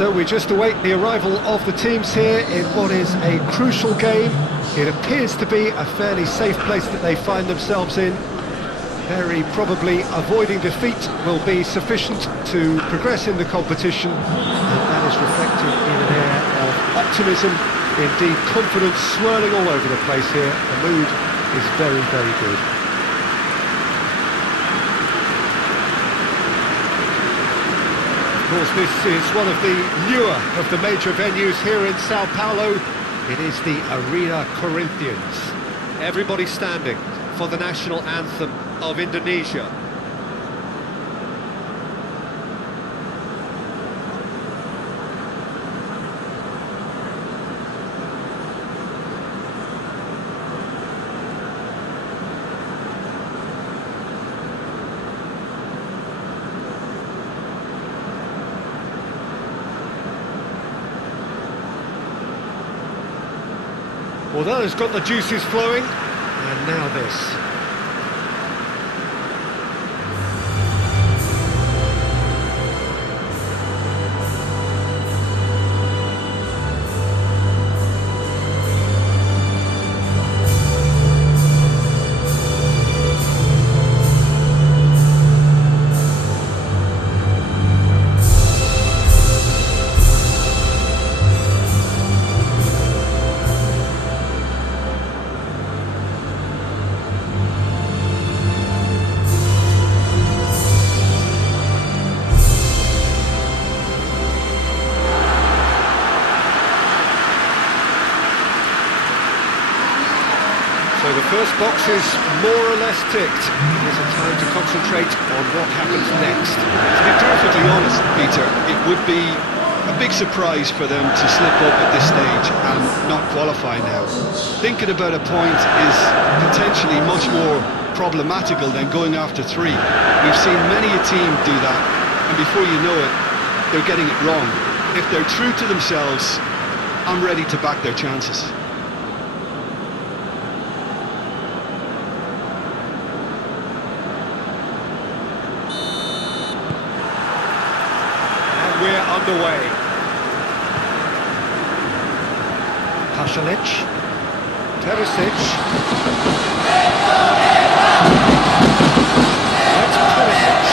So we just await the arrival of the teams here in what is a crucial game. It appears to be a fairly safe place that they find themselves in. Very probably avoiding defeat will be sufficient to progress in the competition, and that is reflected in an air of optimism, indeed confidence swirling all over the place here. The mood is very, very good. Of course, this is one of the newer of the major venues here in Sao Paulo. It is the Arena Corinthians. Everybody standing for the national anthem of Indonesia. Well, that has got the juices flowing, and now this. So the first box is more or less ticked. Here's a time to concentrate on what happens next. To be perfectly honest, Peter, it would be a big surprise for them to slip up at this stage and not qualify now. Thinking about a point is potentially much more problematical than going after three. We've seen many a team do that, and before you know it, they're getting it wrong. If they're true to themselves, I'm ready to back their chances. We're underway. Pasalic, Perisic. That's Perisic.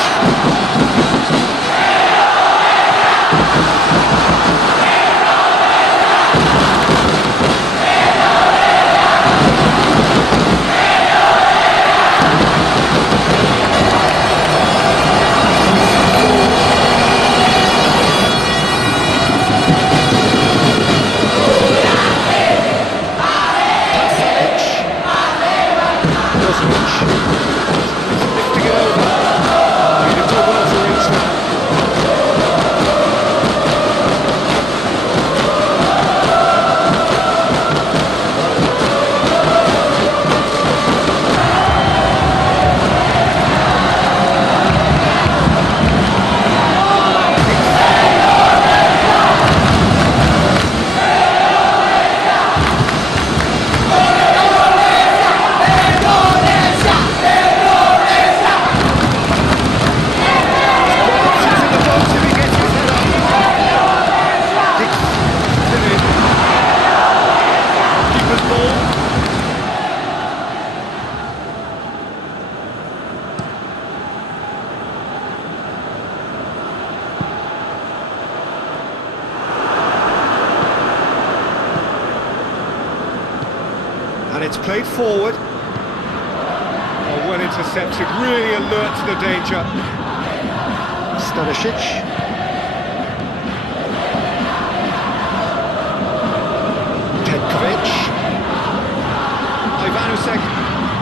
And it's played forward. Oh, well intercepted, really alert to the danger. Stanisic. Petkovic. Ivanusek.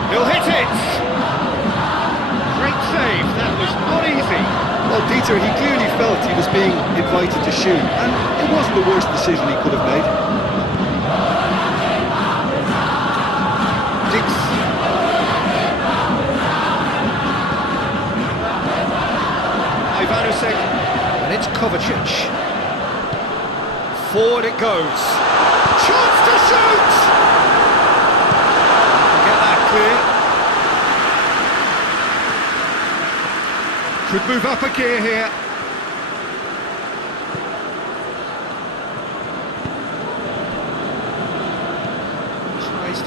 He'll hit it! Great save, that was not easy. Well, Peter, he clearly felt he was being invited to shoot, and it wasn't the worst decision he could have made. Ivanusek, and it's Kovacic. Forward it goes. Chance to shoot! Get that clear. Could move up a gear here.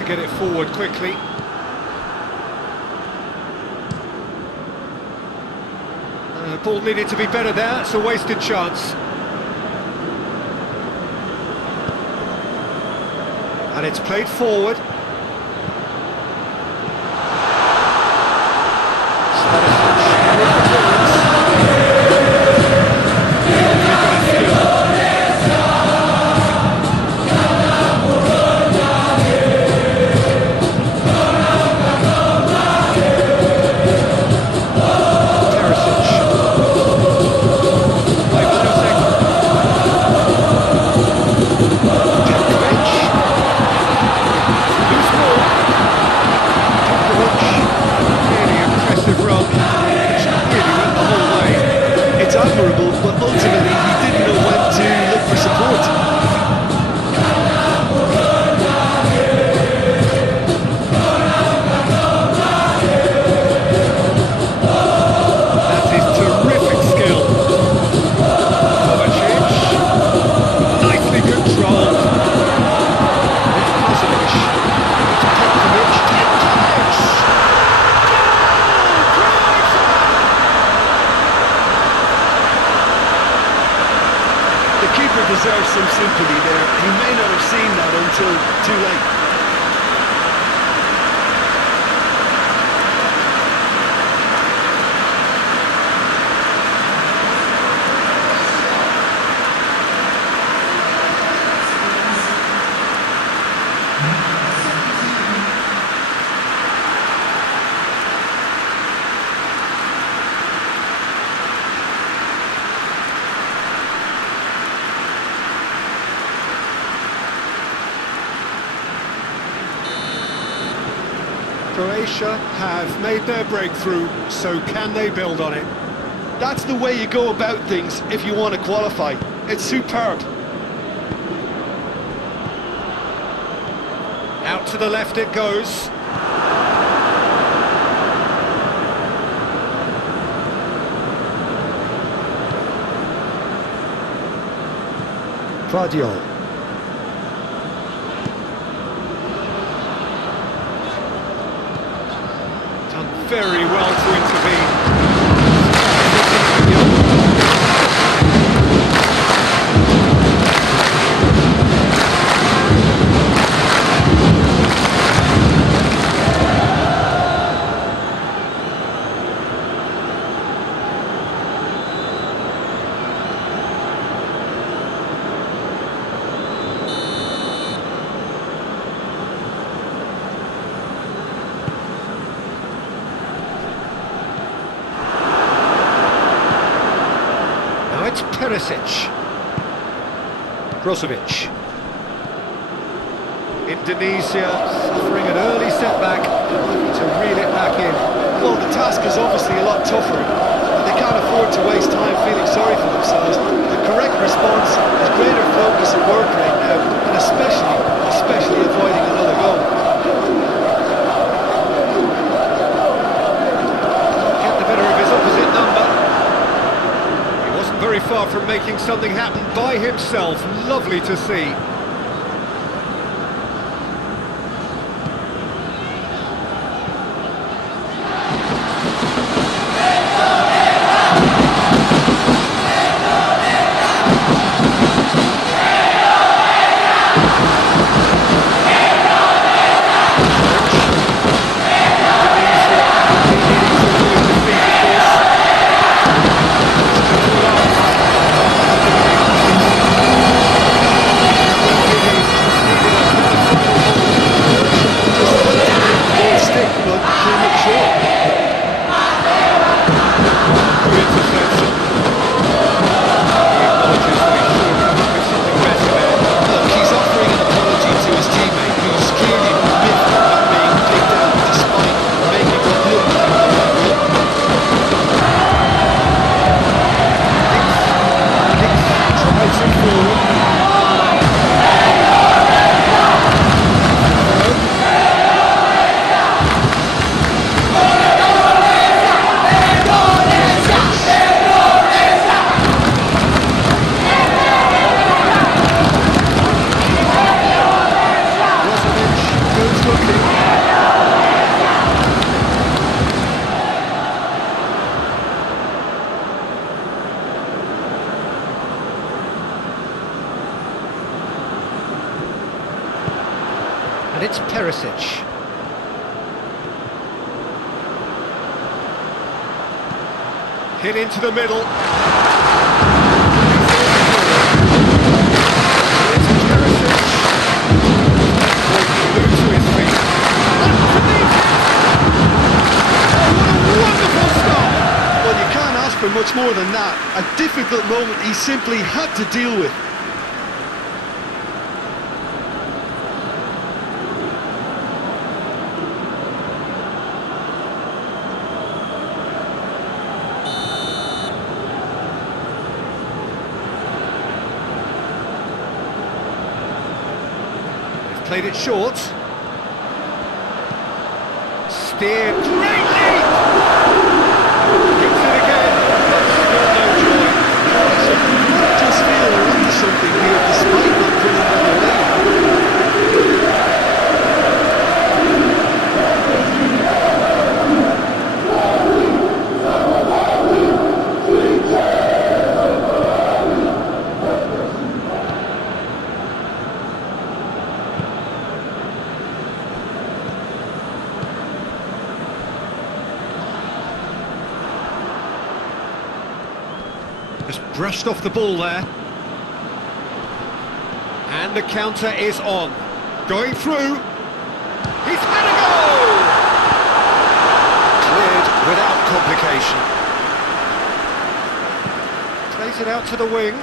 get it forward quickly. Ball needed to be better there, it's a wasted chance. And it's played forward. Deserves some sympathy there. He may not have seen that until too late. Croatia have made their breakthrough, so can they build on it? That's the way you go about things if you want to qualify. It's superb. Out to the left it goes. Vardiol. Very well to intervene. It's Perisic. Brozovic. Indonesia suffering an early setback, looking to reel it back in. Well, the task is obviously a lot tougher, and they can't afford to waste time feeling sorry for themselves. The correct response is greater focus and work rate now, and especially avoiding another goal. Get the better of his opposite number. Very far from making something happen by himself. Lovely to see. And it's Perisic. Hit into the middle. It's Perisic. Moved to his feet. What a wonderful stop! Well, you can't ask for much more than that. A difficult moment he simply had to deal with. Played it short. Steered greatly! Hits it again. Still no joy. Kroasia might just feel they're onto something here despite not putting that away. Just brushed off the ball there. And the counter is on. Going through. He's had a goal! Cleared without complication. Plays it out to the wing.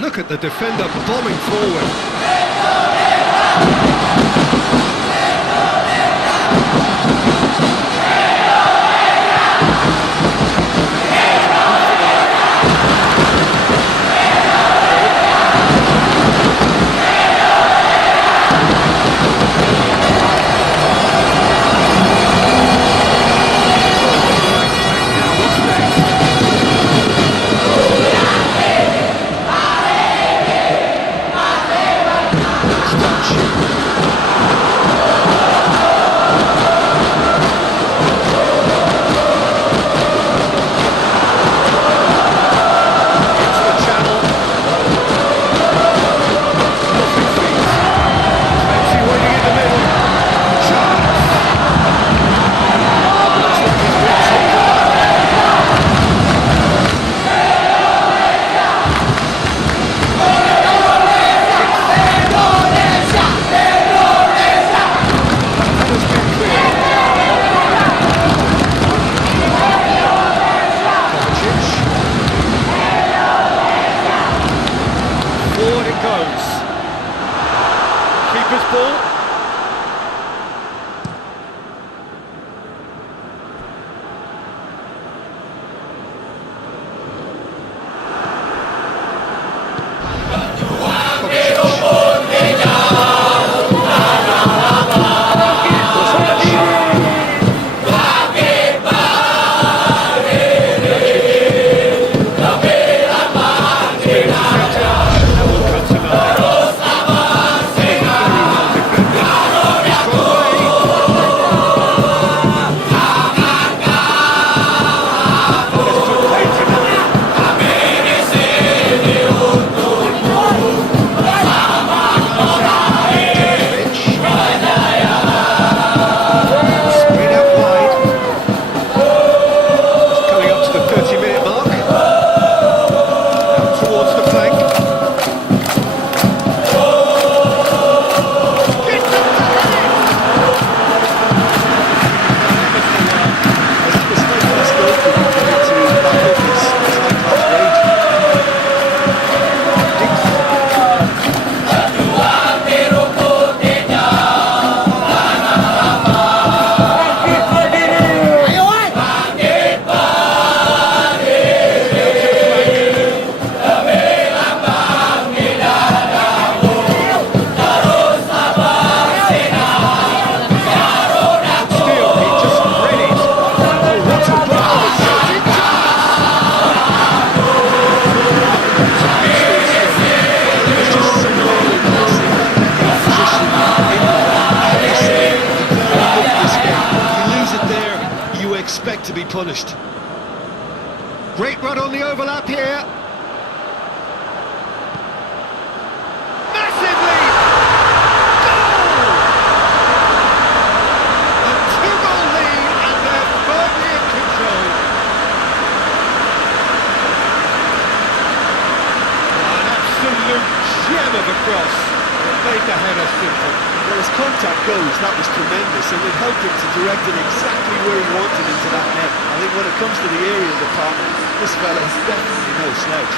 Look at the defender bombing forward. to be punished. Great run on the overlap here. Massive lead! Goal! cross. It made the header simple. Well, as contact goes, that was tremendous, and it helped him to direct it exactly where he wanted into that net. I think when it comes to the area department, this fella is definitely no slouch.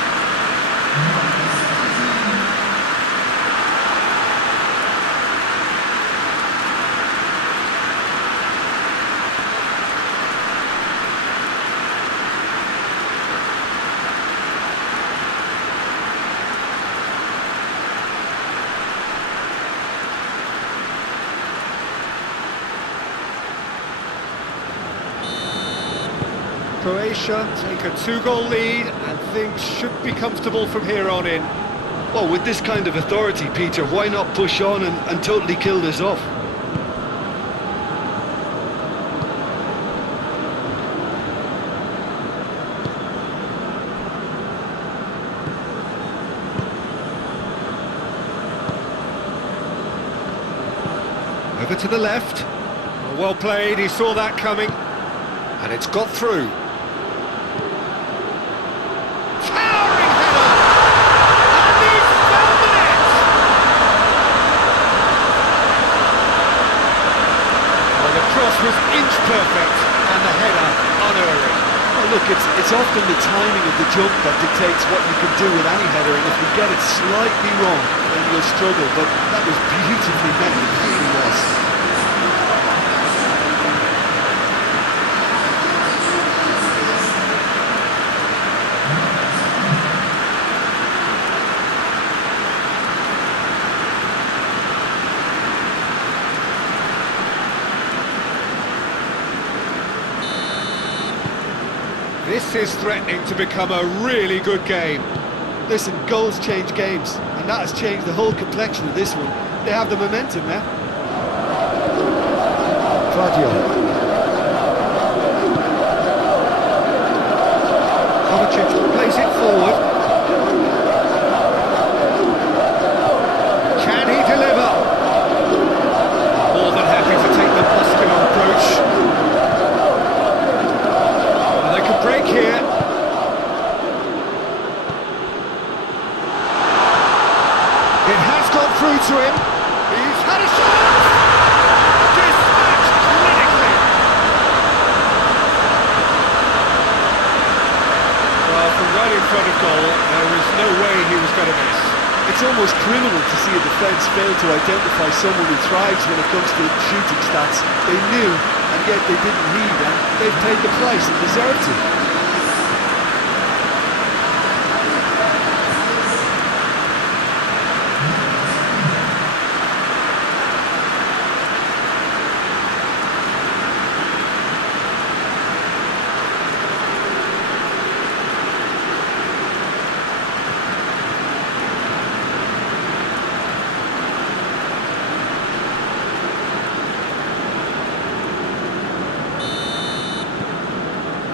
Croatia take a 2-goal lead and things should be comfortable from here on in. Well, with this kind of authority, Peter, why not push on and totally kill this off? Over to the left. Well played, he saw that coming. And it's got through. Towering header! And he's found the net! Well, the cross was inch perfect, and the header unerring. Well, look, it's often the timing of the jump that dictates what you can do with any header, and if you get it slightly wrong, then you'll struggle, but that was beautifully met, it really was. This is threatening to become a really good game. Listen, goals change games, and that has changed the whole complexion of this one. They have the momentum now. Kovacic plays it forward. Can he deliver? More than happy to take the muscular approach. Break here. It has gone through to him. He's had a shot. Dispatched clinically. Well, from right in front of goal, there was no way he was going to miss. It's almost criminal to see a defence fail to identify someone who thrives when it comes to shooting stats. They knew, and yet they didn't heed, and they've paid the price and deserve to.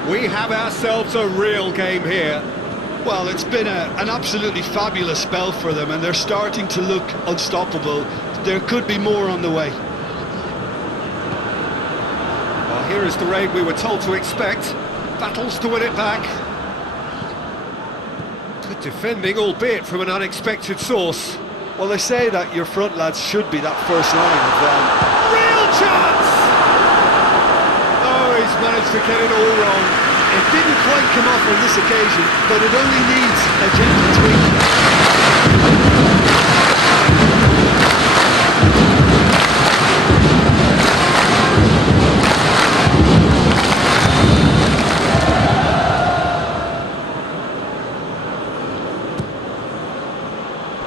We have ourselves a real game here. Well, it's been an absolutely fabulous spell for them, and they're starting to look unstoppable. There could be more on the way. Well, here is the raid we were told to expect. Battles to win it back. Good defending, albeit from an unexpected source. Well, they say that your front lads should be that first line of real chance! Oh, he's managed to get it all wrong. It didn't quite come off on this occasion, but it only needs a gentle tweak.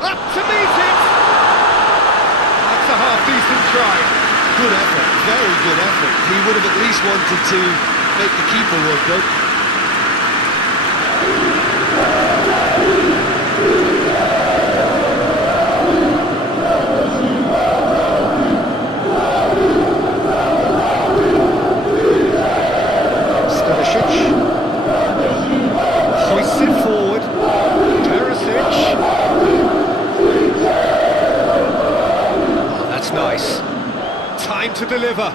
Up to meet it! That's a half-decent try. Good effort, very good effort. He would have at least wanted to make the keeper work, though. Hoists it forward. Perisic. Oh, that's nice. Time to deliver.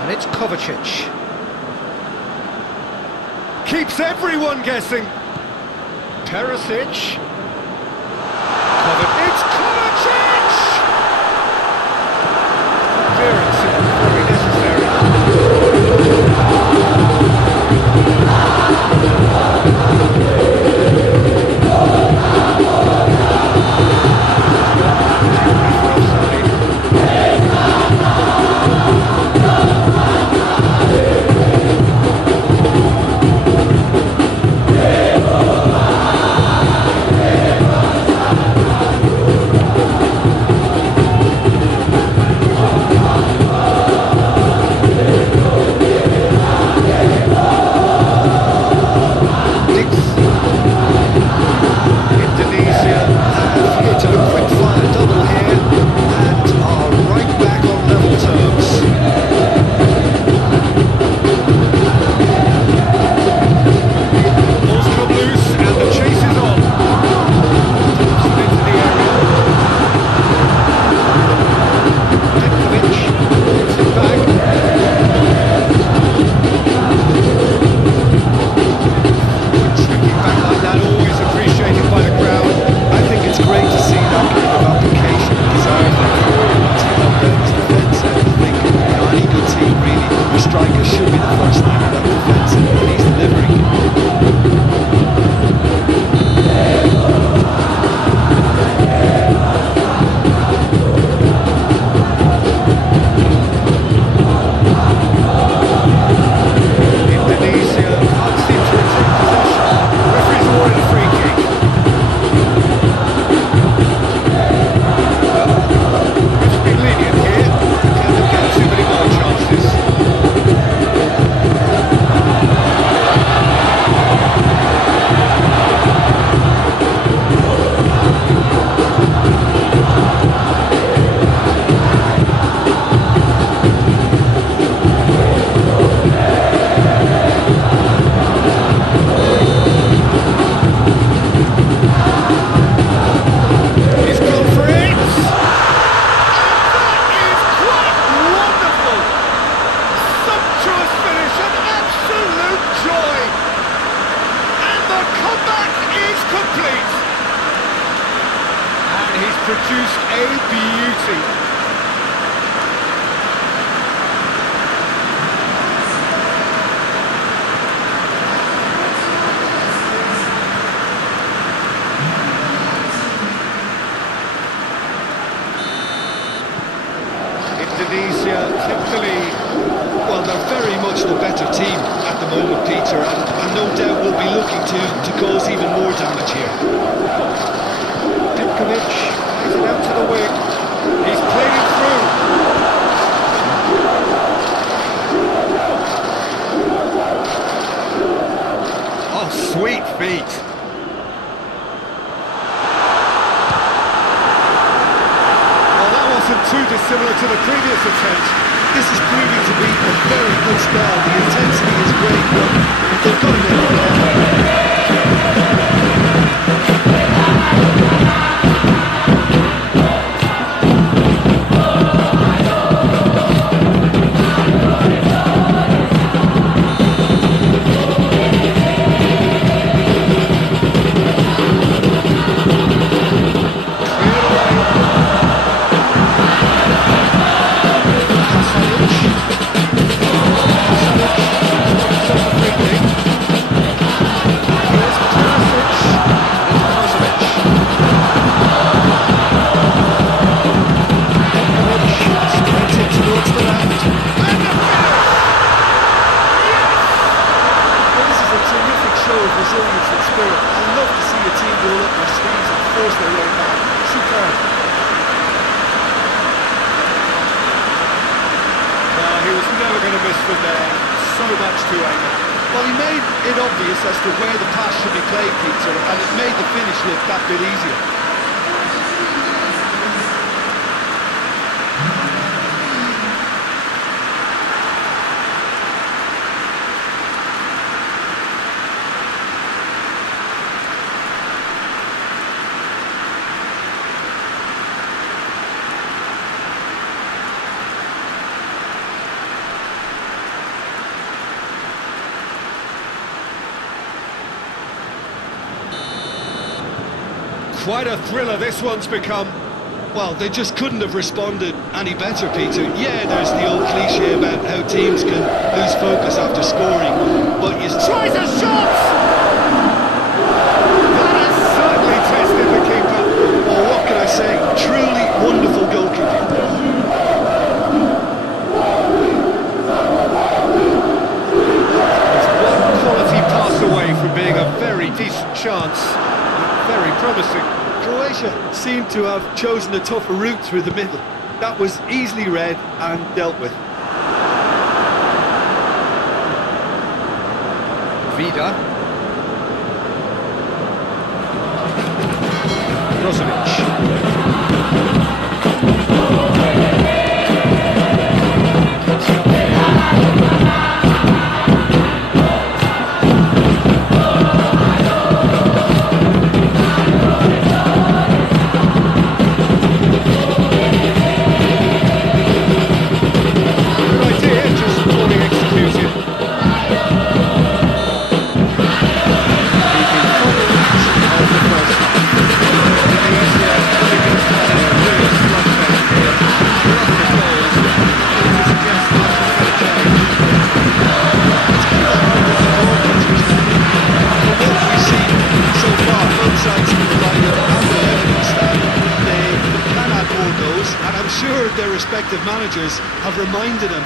And it's Kovacic. Keeps everyone guessing. Perisic. It's Kovacic! Clearance very necessary. Indonesia have hit a quick-fire double here and are right back on level terms. Ball's come loose and the chase is on. Thompson into the area. Petkovic gets it back. Stepping back like that, always appreciated by the crowd. I think it's great to see that kind of application and desire for once you have those defence. I think any good team really, your striker should be the first line of that defence, and he's delivering. Indonesia can't seem to retain possession. Referee's awarded a free kick. Ref's been lenient here. Can they get too many more chances? He's gone for it! And that is quite wonderful! Sumptuous finish, an absolute joy! And the comeback is complete! And he's produced a beauty. Indonesia take the lead. Well, they're very much the better team at the moment, Peter, and no doubt will be looking to cause even more damage here. Petkovic plays it out to the wing. He's played it through. Oh, sweet feet. Well, that wasn't too dissimilar to the previous attempt. This is proving to be a very good spell. The intensity is great, but they've got to get it together. So much to aim at. Well, he made it obvious as to where the pass should be played, Peter, and it made the finish look that bit easier. Quite a thriller this one's become. Well, they just couldn't have responded any better, Peter. Yeah, there's the old cliche about how teams can lose focus after scoring, but you... Tries a shot! That has certainly tested the keeper. Oh, what can I say? Truly wonderful goalkeeping. It's one quality pass away from being a very decent chance. Very promising. Croatia seemed to have chosen a tougher route through the middle. That was easily read and dealt with. Vida. Brozovic. Their respective managers have reminded them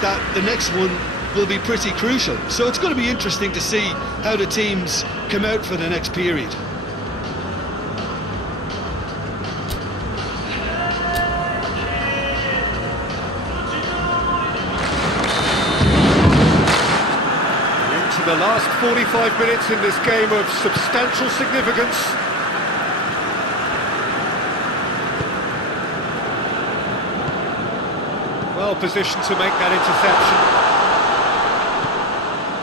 that the next one will be pretty crucial. So it's going to be interesting to see how the teams come out for the next period. Into the last 45 minutes in this game of substantial significance. Well positioned to make that interception.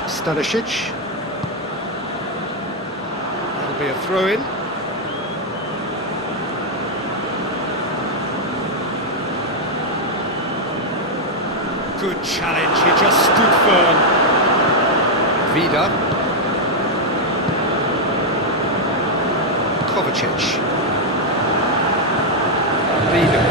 Stanisic. That'll be a throw-in. Good challenge, he just stood firm. Vida. Kovacic. Vida.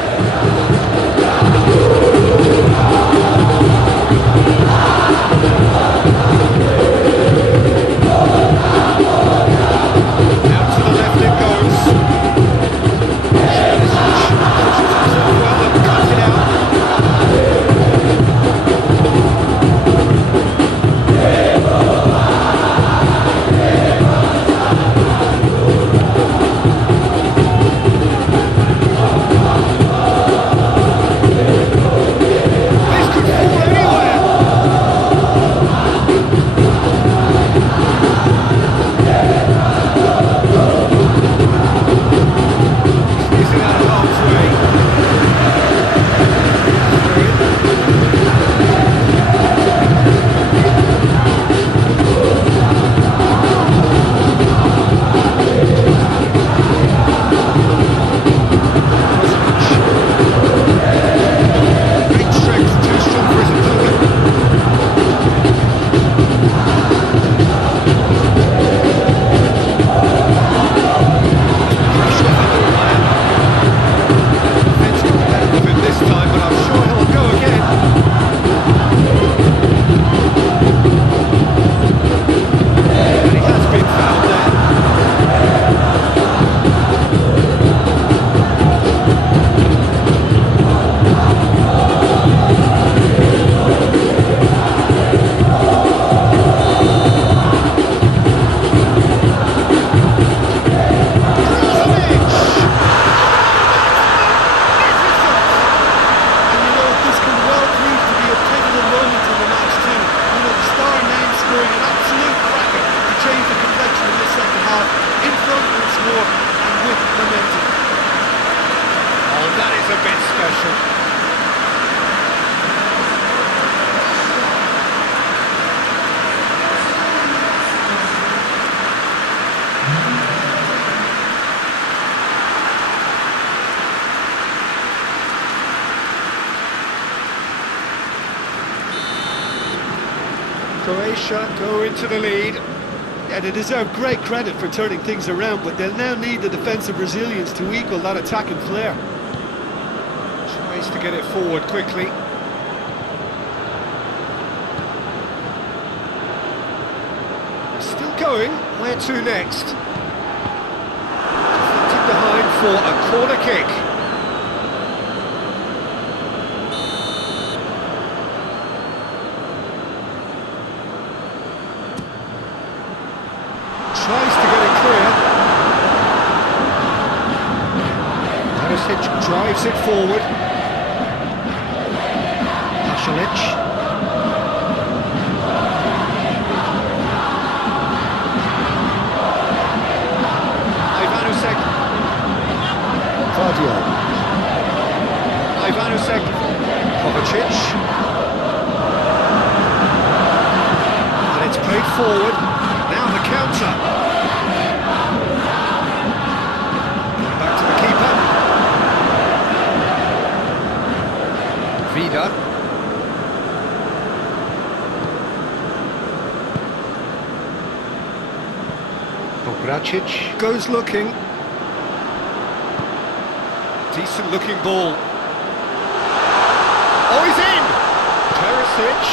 Croatia go into the lead. Yeah, they deserve great credit for turning things around, but they'll now need the defensive resilience to equal that attacking flair. Tries to get it forward quickly. Still going. Where to next? Deflected behind for a corner kick. Tries to get it clear. Perisic drives it forward. Pasalic. Ivanusek, Kovacic, and it's played forward. Now the counter. Back to the keeper. Vida. Pogracic goes looking. Decent looking ball. Oh, he's in! Perisic.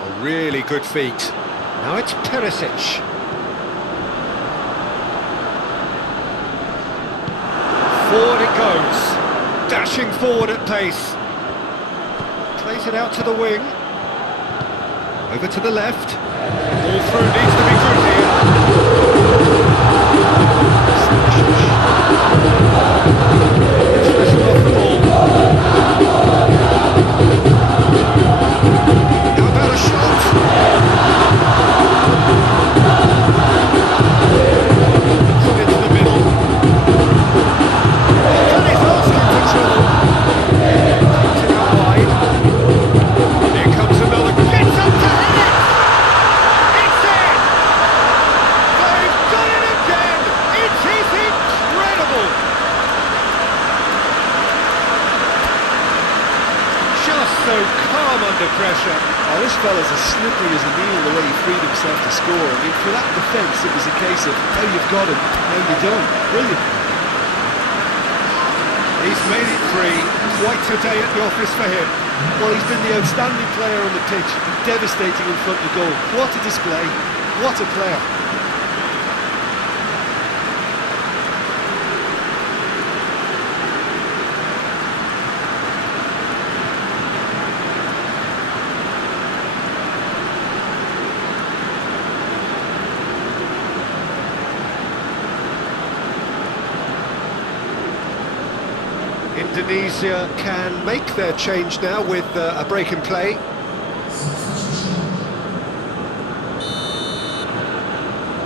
A really good feat. Now it's Perisic. Forward it goes. Dashing forward at pace. Plays it out to the wing. Over to the left. Ball through, needs to be good here. Under pressure. Oh, this fella's as slippery as a needle the way he freed himself to score. I mean, for that defence, it was a case of how you've got him, how you don't. Brilliant. He's made it free. Quite a day at the office for him. Well, he's been the outstanding player on the pitch, devastating in front of goal. What a display. What a player. Indonesia can make their change now with a break in play.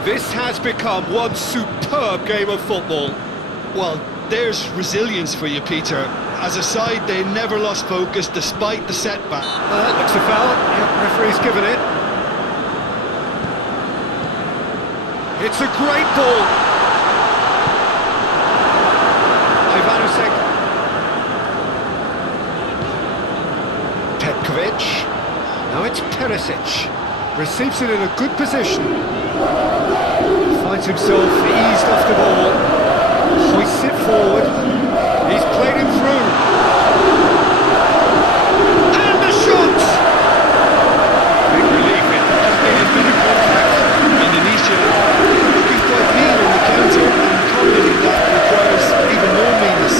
This has become one superb game of football. Well, there's resilience for you, Peter. As a side, they never lost focus despite the setback. Looks a foul. Yep, referee's given it. It's a great ball. Ivanusek. Now it's Perisic. Receives it in a good position. Finds himself eased off the ball. Hoists it forward. He's played him through. And the shot! Big relief. It has been a bit of contact. Indonesia looking quite mean on the counter, and combating that requires even more meanness.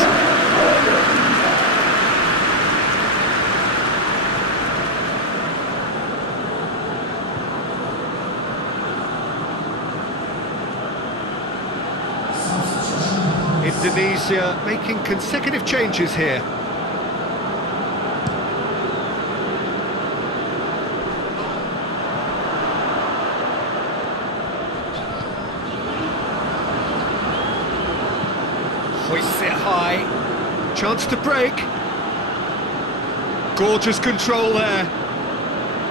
Indonesia making consecutive changes here. Hoists it high. Chance to break. Gorgeous control there.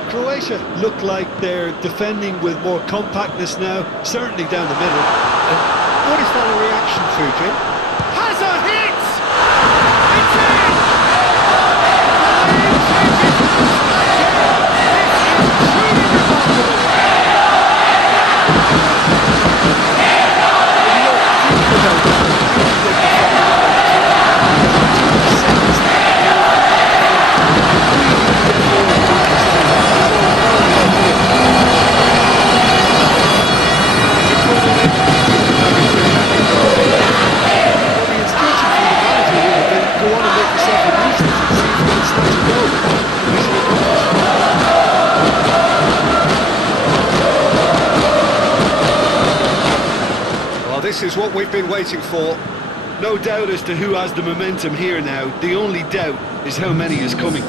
Croatia look like they're defending with more compactness now, certainly down the middle. What is that a reaction to, Jim? Has a hit! It's in! this is what we've been waiting for. No doubt as to who has the momentum here now. The only doubt is how many is coming.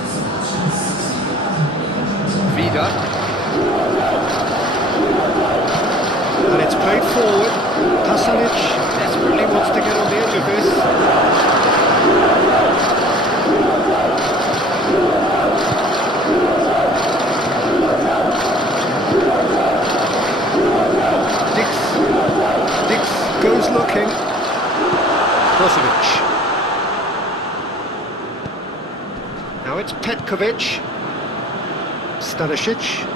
Vida. And it's played forward. Hasanic desperately wants to get on the edge of this. Dix goes looking. Brozovic. Now it's Petkovic. Stanisic.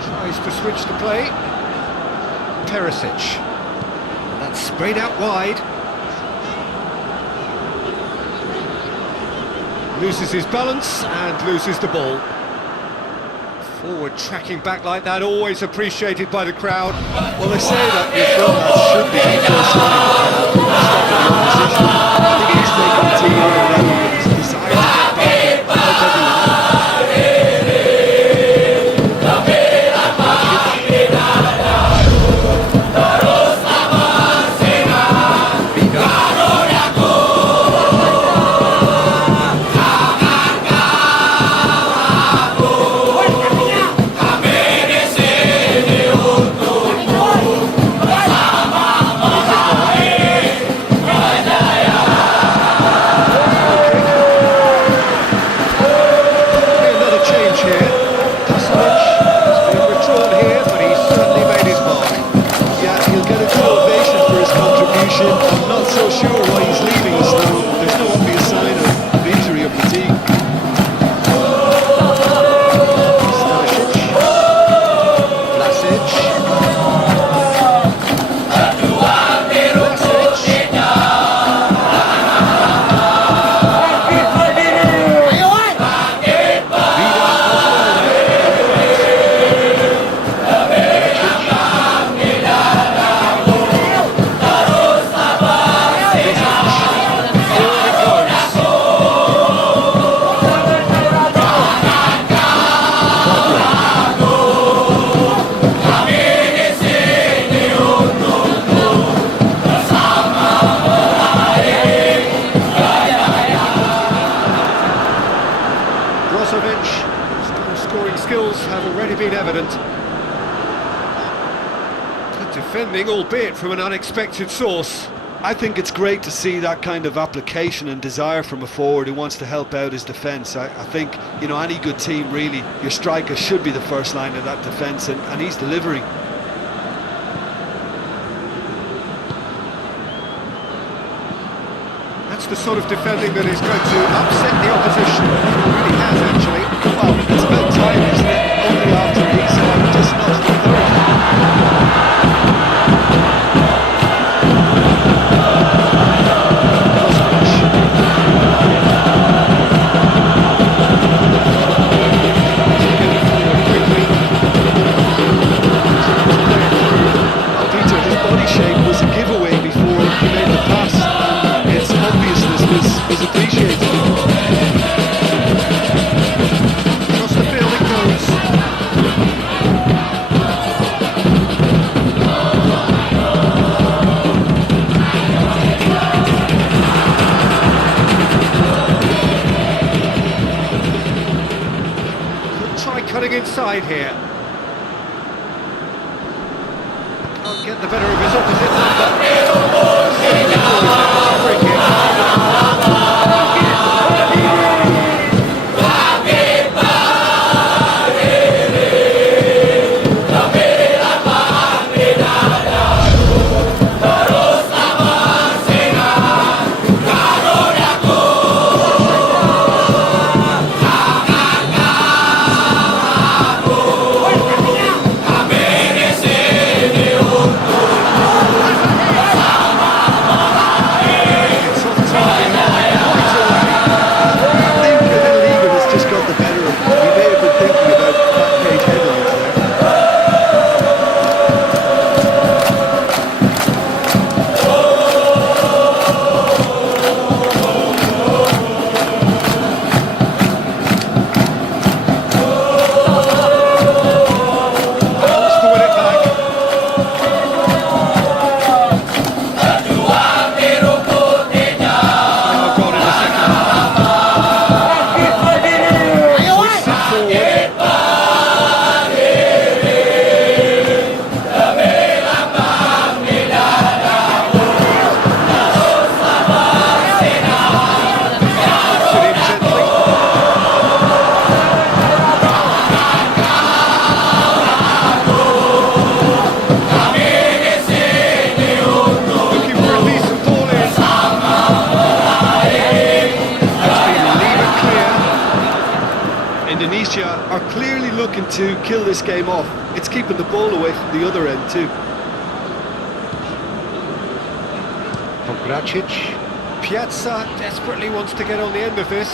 Tries to switch the play. Perisic. That's sprayed out wide. Loses his balance and loses the ball. Forward tracking back like that, always appreciated by the crowd. Well, they say that midfield that should be the first line of the opposition. I think he's taken the team on the level with his desire to get back and help everyone out. I'm not so sure why he's leaving us now. There's no obvious sign of injury or fatigue. Scoring skills have already been evident. Good defending, albeit from an unexpected source. I think it's great to see that kind of application and desire from a forward who wants to help out his defence. I think, you know, any good team really, your striker should be the first line of that defence, and he's delivering. That's the sort of defending that is going to upset the opposition. It really has, actually. Well, it's about time, isn't it? Only after he's just lost the third. offside here. Can't get the better of his opposite number. Free kick. Indonesia are clearly looking to kill this game off. It's keeping the ball away from the other end too. Piazza desperately wants to get on the end of this.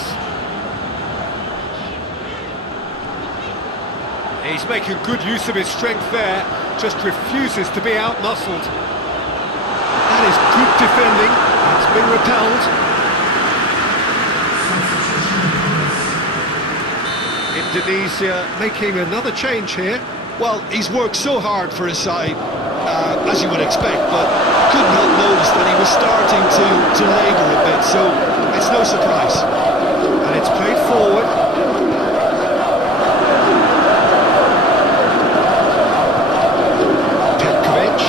He's making good use of his strength there, just refuses to be out-muscled. That is good defending, that's been repelled. Indonesia making another change here. Well, he's worked so hard for his side, as you would expect, but could not notice that he was starting to labour a bit, so it's no surprise. And it's played forward. Petkovic.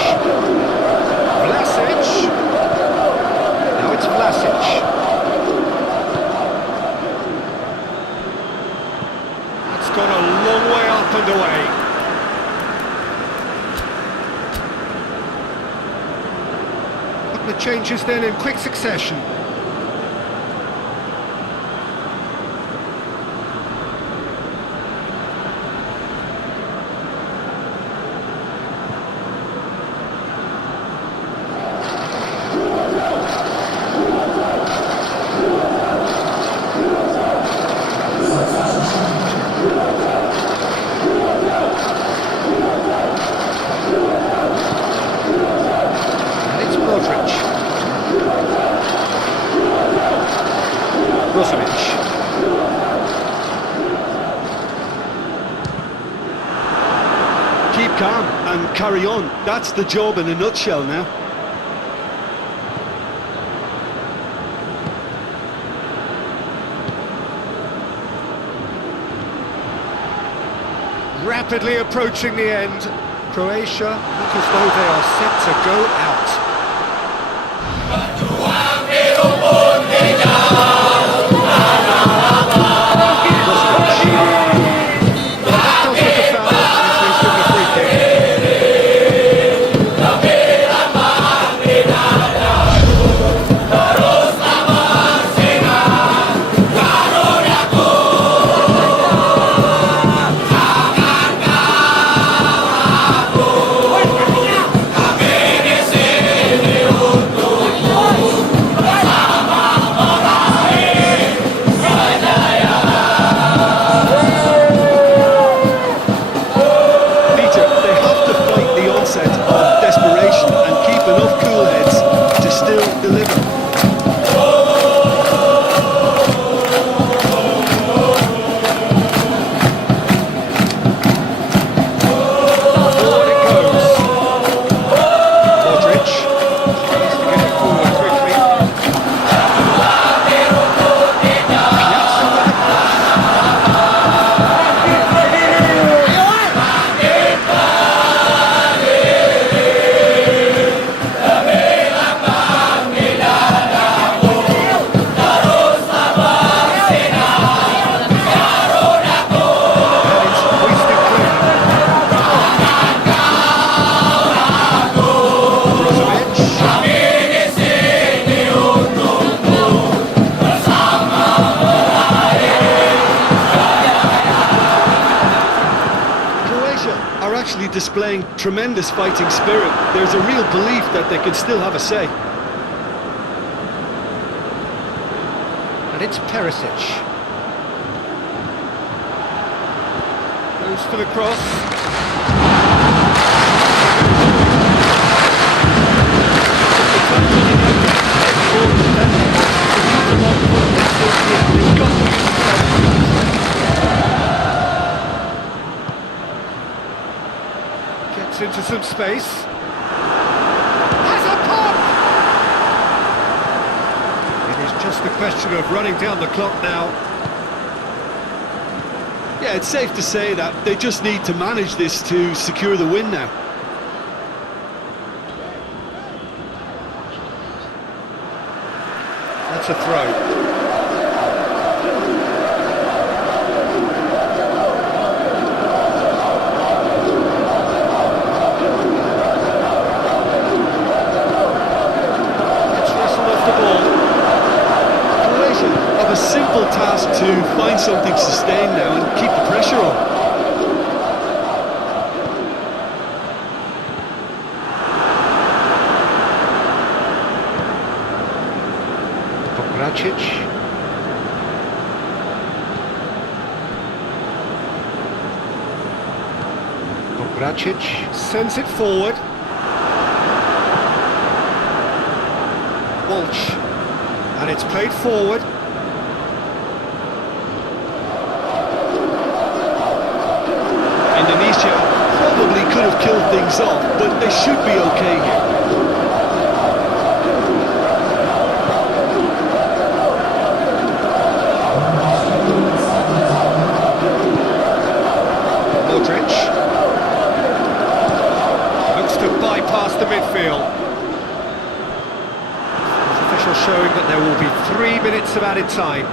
Vlasic. Now it's Vlasic. That's gone a long way up and away. The changes then in quick succession. Keep calm and carry on. That's the job in a nutshell now. Rapidly approaching the end. Croatia look as though they are set to go out. are actually displaying tremendous fighting spirit. There's a real belief that they can still have a say. And it's Perisic. Goes for the cross. Gets into some space. Has a pop! It is just a question of running down the clock now. Yeah, it's safe to say that they just need to manage this to secure the win now. That's a throw. Task to find something sustained now and keep the pressure on. Pogracic sends it forward. Walsh, and it's played forward. Indonesia probably could have killed things off, but they should be okay here. Modric looks to bypass the midfield. Official showing that there will be 3 minutes of added time.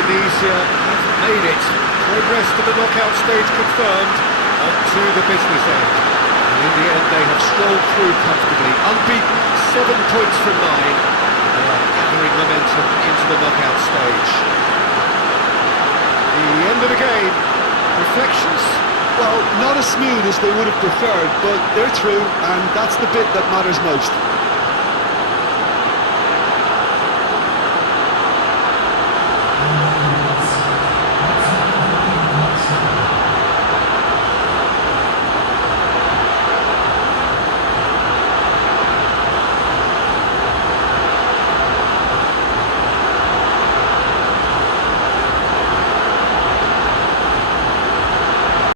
Indonesia have made it. Progress to the knockout stage confirmed. On to the business end. And in the end they have strolled through comfortably. Unbeaten, 7 points from 9. They are gathering momentum into the knockout stage. The end of the game. Reflections? Well, not as smooth as they would have preferred, but they're through, and that's the bit that matters most.